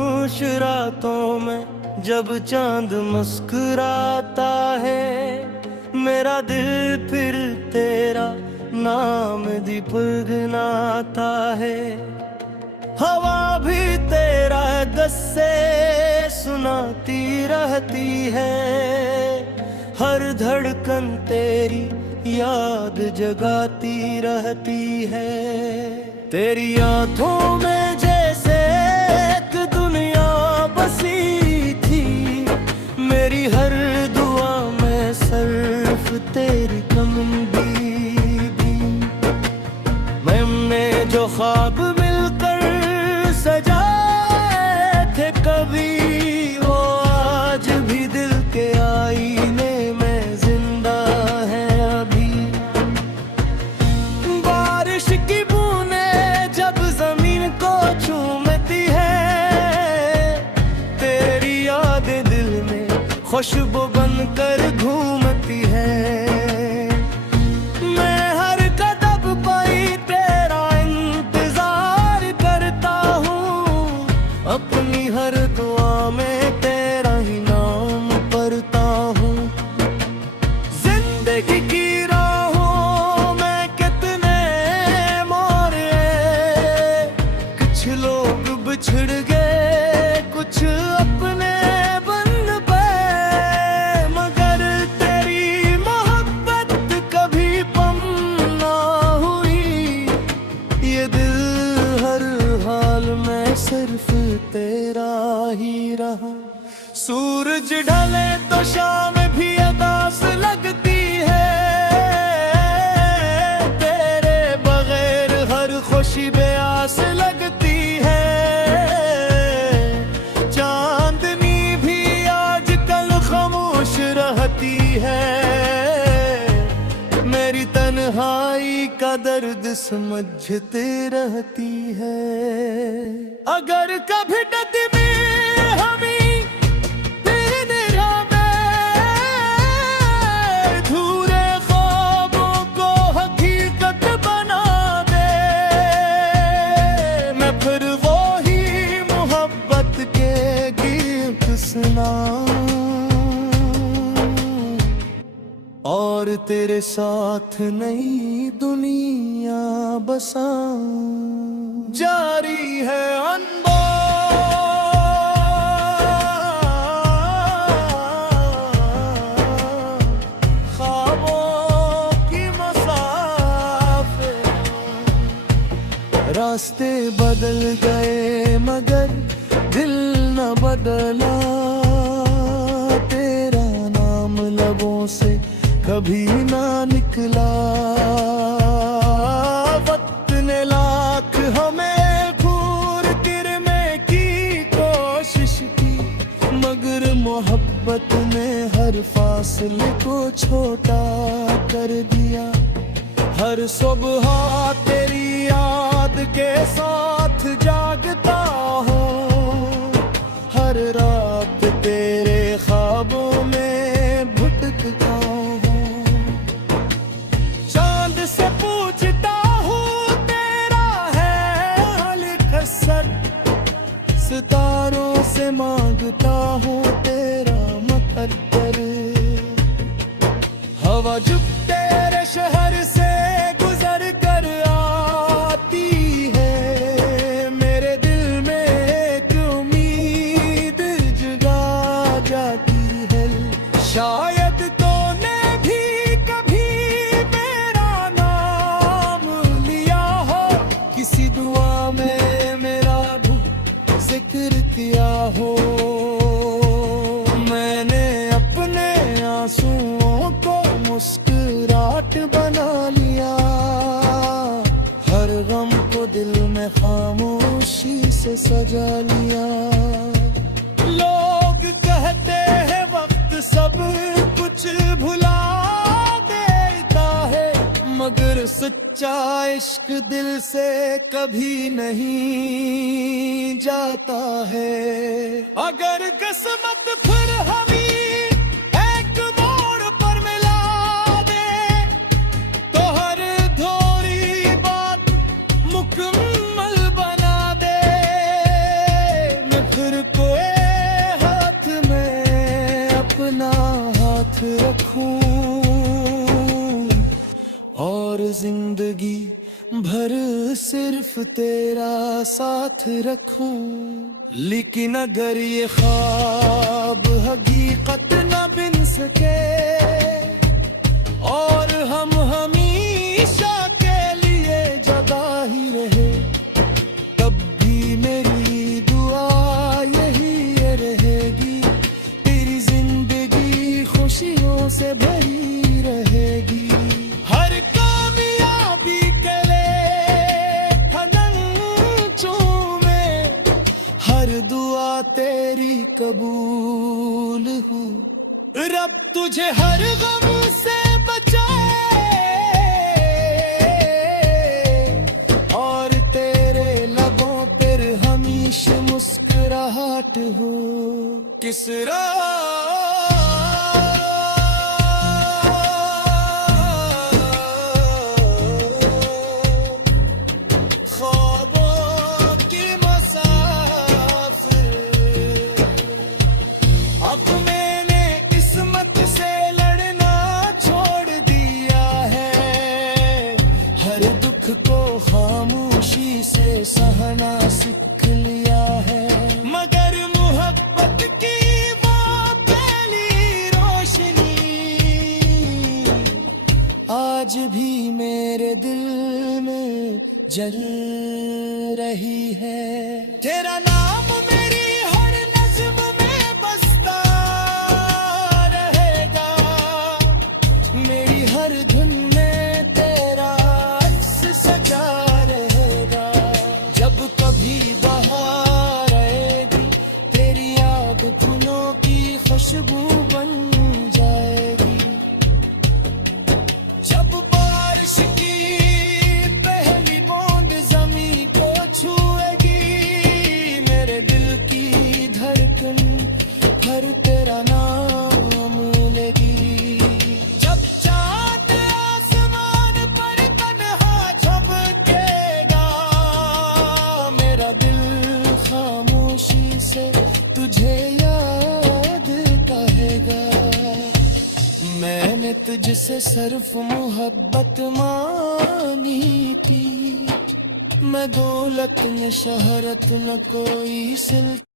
खामोश रातों में जब चांद मुस्कुराता है, मेरा दिल फिर तेरा नाम दी गुनगुनाता है। हवा भी तेरा गस्से सुनाती रहती है, हर धड़कन तेरी याद जगाती रहती है। तेरी आंखों में जैसे एक दुनिया बसी थी, मेरी हर दुआ में सिर्फ तेरी कमंदी थी। मैंने जो ख्वाब मिलकर सजाए थे कभी, वो आज भी दिल के आईने में जिंदा है अभी। बारिश की बूंदें जब जमीन को चूमती है, तेरी यादें दिल में खुशबू बनकर घूमती है। मैं हर कदम पाई तेरा इंतजार करता हूँ, अपनी हर दुआ में तेरा ही नाम पढ़ता हूँ। जिंदगी की राहों में कितने मोड़, कुछ लोग बिछड़ गए, कुछ अपने बन गए, मगर तेरी मोहब्बत कभी कम ना हुई। ये दिल हर हाल में सिर्फ तेरा ही रहा। सूरज ढले तो शाम भी अदास लगती है, तेरे बगैर हर खुशी बेआस लगती है। चांदनी भी आजकल खामोश रहती है, मेरी तन्हाई का दर्द समझते रहती है। अगर कभी नदी में हमें फिर निरामे, अधूरे ख्वाबों को हकीकत बना दे, मैं फिर वो ही मोहब्बत के गीत सुनाऊं और तेरे साथ नई दुनिया बसाऊं। जारी है अनमोल ख्वाबों की मुसाफिर, रास्ते बदल गए मगर दिल न बदला, तेरा नाम लबों से कभी ना निकला। वक्त ने लाख हमें दूर गिरने की कोशिश की, मगर मोहब्बत ने हर फासले को छोटा कर दिया। हर सुबह तेरी याद के साथ जागता हूँ, हर रात तेरे ख्वाबों में भटकता हूँ। चांद से पूछता हूँ तेरा है हाल कसर, सितारों से मांगता हूँ तेरा मुकद्दर। हवा जब तेरे शहर से गुजर कर आती है, मेरे दिल में एक उम्मीद जगा जाती है। शायद तूने भी कभी मेरा नाम लिया हो, किसी दुआ में मेरा जिक्र किया हो। मैंने अपने आंसुओं को मुस्कुराहट बना लिया, हर गम को दिल में खामोशी से सजा लिया। लोग कहते हैं वक्त सब कुछ भुला देता है, मगर सच्चा इश्क दिल से कभी नहीं जाता है। अगर किस्मत फिर हमें एक मोड़ पर मिला दे, तो हर अधूरी बात मुकम्मल बना दे। मैं फिर सिर्फ तेरा साथ रखूं। लेकिन अगर ये ख्वाब हकीकत न बन सके और हम हमेशा के लिए जुदा ही रहे, तब भी मेरी दुआ यही रहेगी, तेरी जिंदगी खुशियों से भरी रहेगी। हर कामयाबी के हर दुआ तेरी कबूल हो। रब तुझे हर गम से बचाए और तेरे लबों पर हमेशा मुस्कुराहट हो। किस को खामोशी से सहना सीख लिया है, मगर मोहब्बत की वो पहली रोशनी आज भी मेरे दिल में जल रही है। तेरा नाम मेरी हर नज़्म में बसता रहेगा, मेरी हर धुन में तेरा सजा रहेगा। जब कभी बहार आएगी तेरी याद फूलों की खुशबू बन जाएगी। जब बारिश की पहली बूंद जमीन को छुएगी, मेरे दिल की धड़कन हर तेरा नाम लेगी। जब चांद आसमान पर तन्हा झपकेगा, मेरा दिल खामोशी से तुझे याद कहेगा। मैंने तुझसे सिर्फ मोहब्बत मानी थी, मैं दौलत न शहरत न कोई सिल